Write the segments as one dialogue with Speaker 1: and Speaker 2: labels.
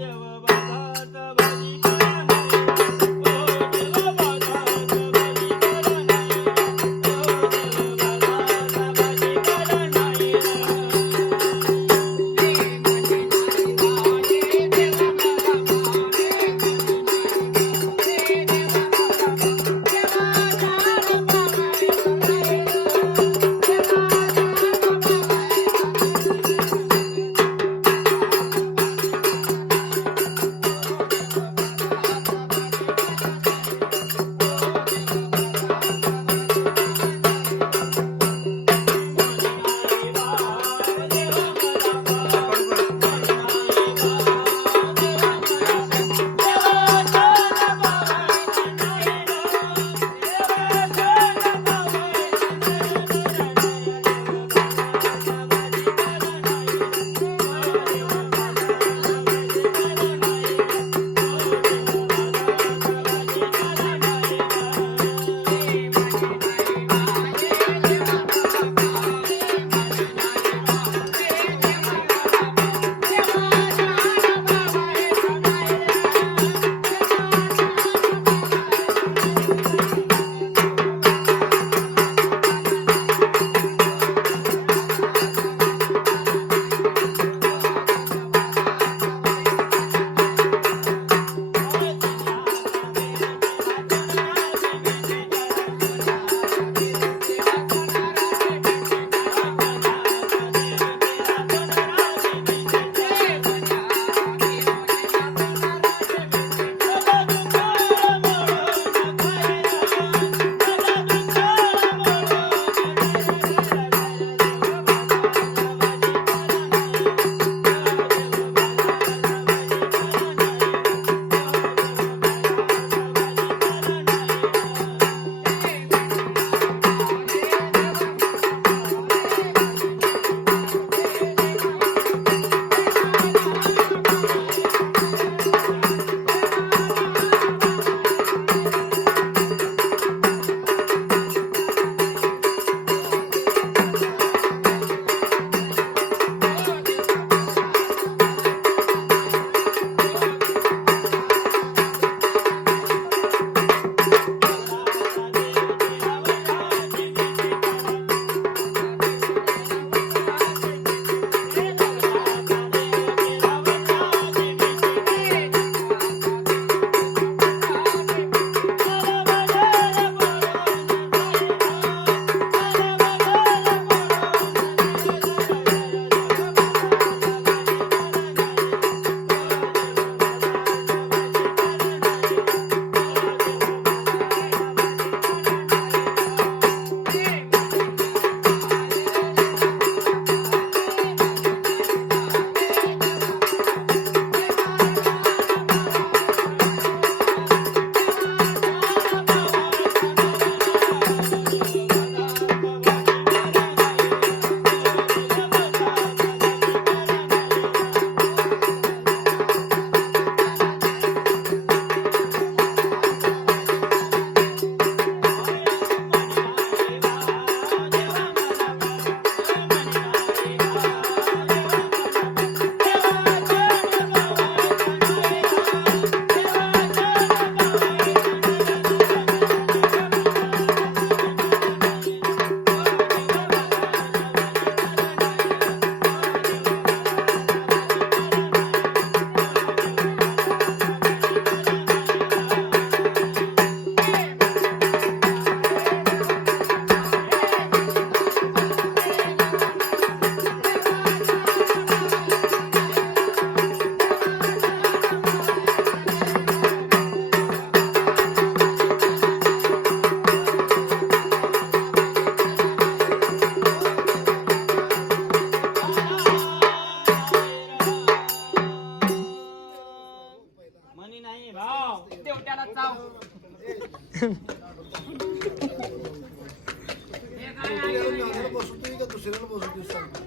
Speaker 1: देव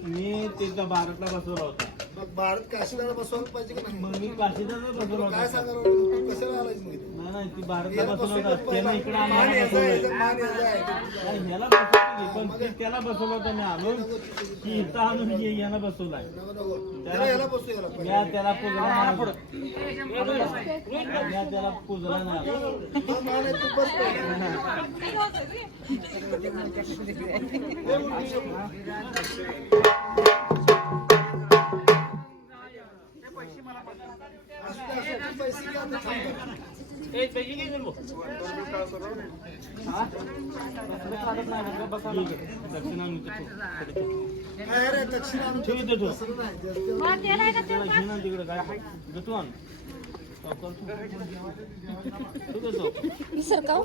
Speaker 1: मी तिथं बारकला बसवला होता.
Speaker 2: भारत काशीला बसवायला पाहिजे का नाही?
Speaker 1: मग मी बसवला
Speaker 2: काय
Speaker 1: होता.
Speaker 2: सांगा तू कशाला आलायस मग इथे?
Speaker 1: नाही नाही ती भारतला
Speaker 2: याला
Speaker 1: बसवला
Speaker 2: बसवलं
Speaker 1: होता. त्यानं इकडे
Speaker 2: मान
Speaker 1: आम्हाला
Speaker 2: याचा आहे,
Speaker 1: बसवलं
Speaker 2: याचा मान याचा आहे.
Speaker 1: नाही, ह्याला बसवलं पण ते त्याला बसवलं होतं. मी आलो. की इथं आणून यानं बसवलाय
Speaker 2: नको, नको. त्याला याला बसू याला पाहिजे.
Speaker 1: त्याला पुजला नाही. म्या त्याला पुजला नाही.
Speaker 2: तो मान आहे, तू. बस पाहिजे.
Speaker 3: सरकाव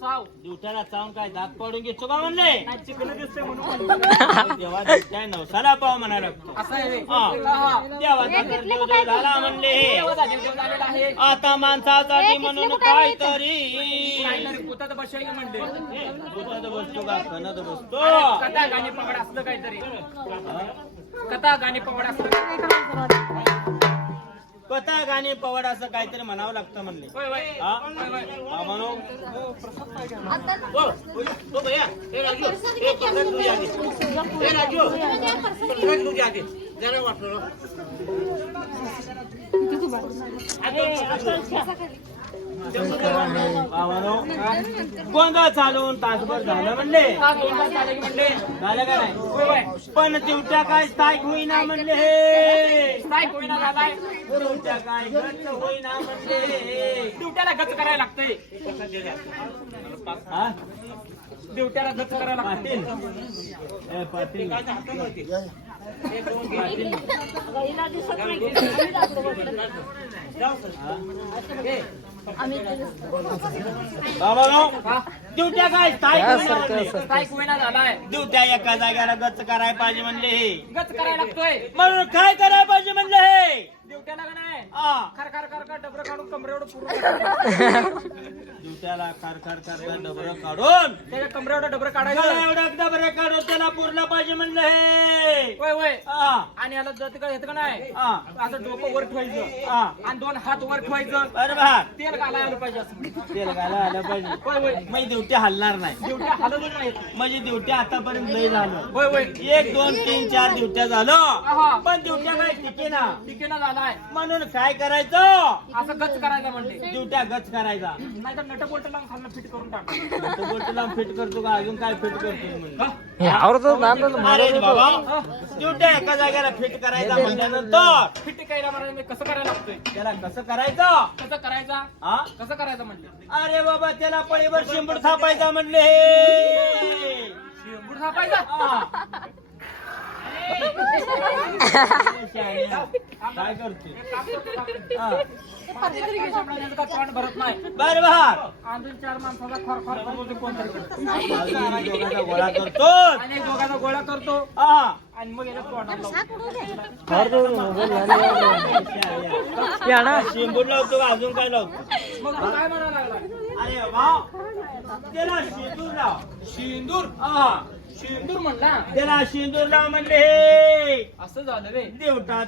Speaker 3: चाव.
Speaker 1: दिवट्याला चावून काय दात पाडून घेतो का म्हणले.
Speaker 3: आणि चिकन दिसतंय म्हणून
Speaker 1: तेव्हा दिवट्या नवसाला पाव म्हणा लागतो.
Speaker 3: असं आहे रे.
Speaker 1: हा.
Speaker 3: हा.
Speaker 1: देवाचा तर देव देव झाला म्हणले.
Speaker 3: देवाचा देव देव झालेला आहे.
Speaker 1: आता माणसासाठी म्हणून काहीतरी.
Speaker 3: काहीतरी पोतात बसवायला म्हणले.
Speaker 1: भूतात बसतो का? कणत बसतो.
Speaker 3: कथा गाणी पगड असलं काहीतरी. कथा गाणी पगड असलं.
Speaker 1: कथा गाणे पवड असं काहीतरी म्हणावं लागतं म्हणले हा? हा म्हणू तुझी आधी. जरा वाटलं. हा. गोंधळ चालून तासभर झालं म्हणले.
Speaker 3: म्हणले
Speaker 1: झालं का नाही? पण दिवट्या काय स्थायिक होईना म्हणले हे.
Speaker 3: काय कोयना झालाय
Speaker 1: दिवट्या काय घट्ट होईना म्हणले
Speaker 3: दिवट्याला गच करायला लागतंय.
Speaker 1: हा?
Speaker 3: दिवट्याला गच करायला
Speaker 1: पाटील. पाटील.
Speaker 2: या, या.
Speaker 1: दिवट्या काय? होईना
Speaker 3: झालाय?
Speaker 1: दिवट्या एका जाग्याला गच्च करायला पाहिजे म्हणले हे.
Speaker 3: गच करायला लागतोय.
Speaker 1: म्हणून काय करायला पाहिजे म्हणले हे?
Speaker 3: दिवट्याला का नाही? खर खर खर खर डबरं काढून कमरेवर पुरून
Speaker 1: दिवट्याला खार खार खार खार डबरं काढून.
Speaker 3: त्याच्या कमरेवर डबरं
Speaker 1: त्याला
Speaker 3: काढायचं
Speaker 1: एवढा डबरं काढून. पाहिजे म्हणलं हे.
Speaker 3: होय
Speaker 1: हा.
Speaker 3: आणि याला जत का येत का नाही?
Speaker 1: हा.
Speaker 3: असं डोकं वर ठेवायचं.
Speaker 1: हा.
Speaker 3: आणि दोन हात वर ठेवायचं.
Speaker 1: बरोबर.
Speaker 3: तेल घालायला आलं पाहिजे असं.
Speaker 1: तेल घाला आलं पाहिजे.
Speaker 3: होय होय
Speaker 1: मग दिवटी हलणार नाही.
Speaker 3: दिवट्या हलवलं नाहीत
Speaker 1: म्हणजे दिवटी आतापर्यंत लय झालं.
Speaker 3: होय होय
Speaker 1: एक दोन तीन चार दिवट्या झालं. पण दिवट्या काय टिके ना
Speaker 3: टिकेना झालाय.
Speaker 1: म्हणून काय करायचं?
Speaker 3: असं गच करायचं म्हणते.
Speaker 1: दिवट्या गच करायचा.
Speaker 3: नाही तर नट बोलट लावून खाल्लं फिट करून टाक.
Speaker 1: तो गोटीला फिट करतो का? अजून काय फिट करतो म्हणलं अरे बाबा एका जागेला फिट करायचा
Speaker 3: फिट करायला मला मी कसं करायला लागतोय?
Speaker 1: त्याला कसं करायचं?
Speaker 3: कसं करायचा?
Speaker 1: हा
Speaker 3: कसं करायचं
Speaker 1: अरे बाबा त्याला पळीवर शिंबूड थापायचा म्हणले.
Speaker 3: बुड थापायचा?
Speaker 1: काय करते हा.
Speaker 3: तोंड भरत नाही
Speaker 1: बर बर
Speaker 3: अजून चार माणसाचा करतो ते कोणतरी करतो.
Speaker 1: अजून दोघांचा गोळा करतो
Speaker 3: आणि एक दोघांचा गोळा करतो
Speaker 1: हा
Speaker 3: आणि मग याला तोंडात लावतो.
Speaker 1: शिंबूड लावतो का अजून काय लावतो
Speaker 3: मग तू काय म्हणायला लागला
Speaker 1: अरे वा त्याला शेंदूर लाव
Speaker 3: शिंदूर
Speaker 1: हा
Speaker 3: शिंदूर म्हणला.
Speaker 1: त्याला शेंदूर लाव म्हणले
Speaker 3: असं झालं रे.
Speaker 1: देवटा